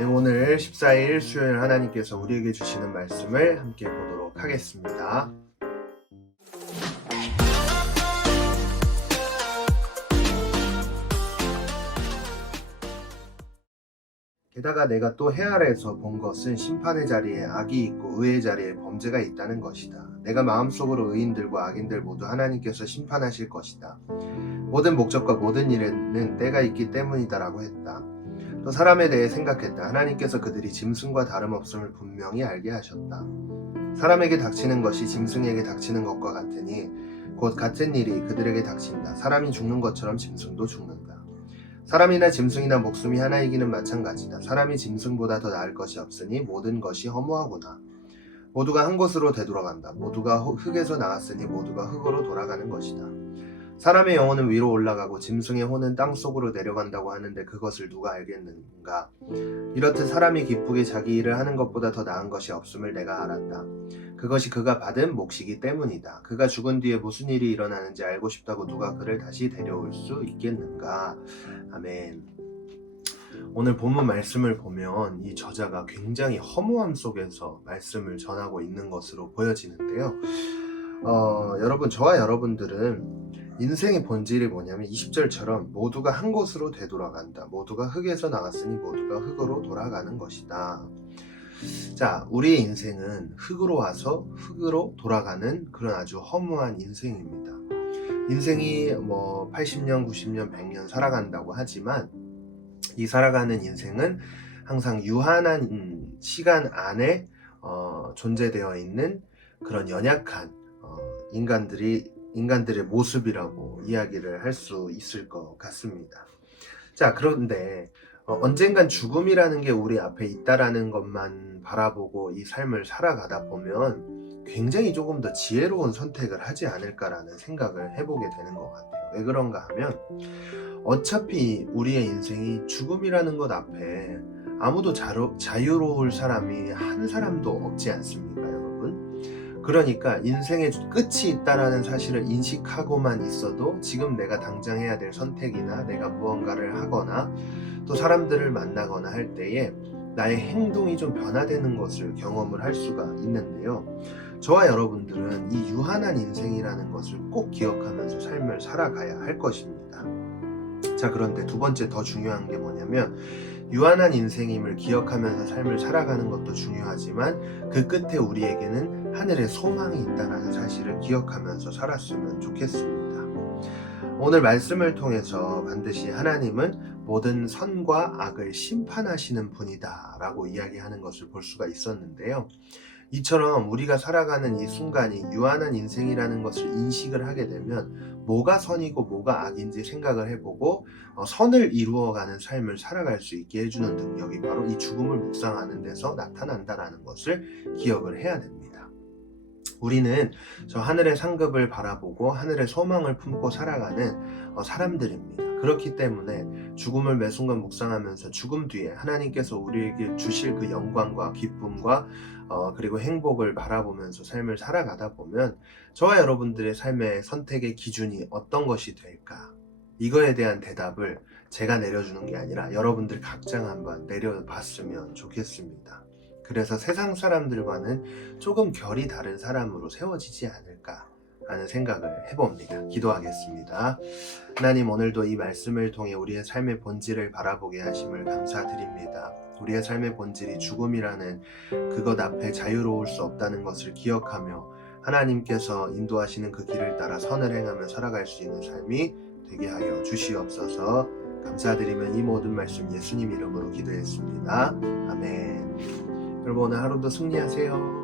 네, 오늘 14일 수요일 하나님께서 우리에게 주시는 말씀을 함께 보도록 하겠습니다. 게다가 내가 또 해 아래에서 본 것은 심판의 자리에 악이 있고 의의 자리에 범죄가 있다는 것이다. 내가 마음속으로 의인들과 악인들 모두 하나님께서 심판하실 것이다. 모든 목적과 모든 일에는 때가 있기 때문이다라고 했다. 또 사람에 대해 생각했다. 하나님께서 그들이 짐승과 다름없음을 분명히 알게 하셨다. 사람에게 닥치는 것이 짐승에게 닥치는 것과 같으니 곧 같은 일이 그들에게 닥친다. 사람이 죽는 것처럼 짐승도 죽는다. 사람이나 짐승이나 목숨이 하나이기는 마찬가지다. 사람이 짐승보다 더 나을 것이 없으니 모든 것이 허무하구나. 모두가 한 곳으로 되돌아간다. 모두가 흙에서 나왔으니 모두가 흙으로 돌아가는 것이다. 사람의 영혼은 위로 올라가고 짐승의 혼은 땅속으로 내려간다고 하는데 그것을 누가 알겠는가? 이렇듯 사람이 기쁘게 자기 일을 하는 것보다 더 나은 것이 없음을 내가 알았다. 그것이 그가 받은 몫이기 때문이다. 그가 죽은 뒤에 무슨 일이 일어나는지 알고 싶다고 누가 그를 다시 데려올 수 있겠는가? 아멘. 오늘 본문 말씀을 보면 이 저자가 굉장히 허무함 속에서 말씀을 전하고 있는 것으로 보여지는데요. 여러분, 저와 여러분들은 인생의 본질이 뭐냐면 20절처럼 모두가 한 곳으로 되돌아간다. 모두가 흙에서 나왔으니 모두가 흙으로 돌아가는 것이다. 자, 우리의 인생은 흙으로 와서 흙으로 돌아가는 그런 아주 허무한 인생입니다. 인생이 80년, 90년, 100년 살아간다고 하지만 이 살아가는 인생은 항상 유한한 시간 안에 존재되어 있는 그런 연약한 인간들의 모습이라고 이야기를 할 수 있을 것 같습니다. 자, 그런데 언젠간 죽음이라는 게 우리 앞에 있다라는 것만 바라보고 이 삶을 살아가다 보면 굉장히 조금 더 지혜로운 선택을 하지 않을까라는 생각을 해보게 되는 것 같아요. 왜 그런가 하면 어차피 우리의 인생이 죽음이라는 것 앞에 아무도 자유로울 사람이 한 사람도 없지 않습니까, 여러분? 그러니까 인생의 끝이 있다라는 사실을 인식하고만 있어도 지금 내가 당장 해야 될 선택이나 내가 무언가를 하거나 또 사람들을 만나거나 할 때에 나의 행동이 좀 변화되는 것을 경험을 할 수가 있는데요. 저와 여러분들은 이 유한한 인생이라는 것을 꼭 기억하면서 삶을 살아가야 할 것입니다. 자, 그런데 두 번째 더 중요한 게 뭐냐면 유한한 인생임을 기억하면서 삶을 살아가는 것도 중요하지만 그 끝에 우리에게는 하늘의 소망이 있다는 사실을 기억하면서 살았으면 좋겠습니다. 오늘 말씀을 통해서 반드시 하나님은 모든 선과 악을 심판하시는 분이다 라고 이야기하는 것을 볼 수가 있었는데요. 이처럼 우리가 살아가는 이 순간이 유한한 인생이라는 것을 인식을 하게 되면 뭐가 선이고 뭐가 악인지 생각을 해보고 선을 이루어가는 삶을 살아갈 수 있게 해주는 능력이 바로 이 죽음을 묵상하는 데서 나타난다는 것을 기억을 해야 됩니다. 우리는 저 하늘의 상급을 바라보고 하늘의 소망을 품고 살아가는 사람들입니다. 그렇기 때문에 죽음을 매 순간 묵상하면서 죽음 뒤에 하나님께서 우리에게 주실 그 영광과 기쁨과 그리고 행복을 바라보면서 삶을 살아가다 보면 저와 여러분들의 삶의 선택의 기준이 어떤 것이 될까? 이거에 대한 대답을 제가 내려주는 게 아니라 여러분들 각자 한번 내려봤으면 좋겠습니다. 그래서 세상 사람들과는 조금 결이 다른 사람으로 세워지지 않을까 라는 생각을 해봅니다. 기도하겠습니다. 하나님, 오늘도 이 말씀을 통해 우리의 삶의 본질을 바라보게 하심을 감사드립니다. 우리의 삶의 본질이 죽음이라는 그것 앞에 자유로울 수 없다는 것을 기억하며 하나님께서 인도하시는 그 길을 따라 선을 행하며 살아갈 수 있는 삶이 되게 하여 주시옵소서. 감사드리면 이 모든 말씀 예수님 이름으로 기도했습니다. 아멘. 여러분, 오늘 하루도 승리하세요.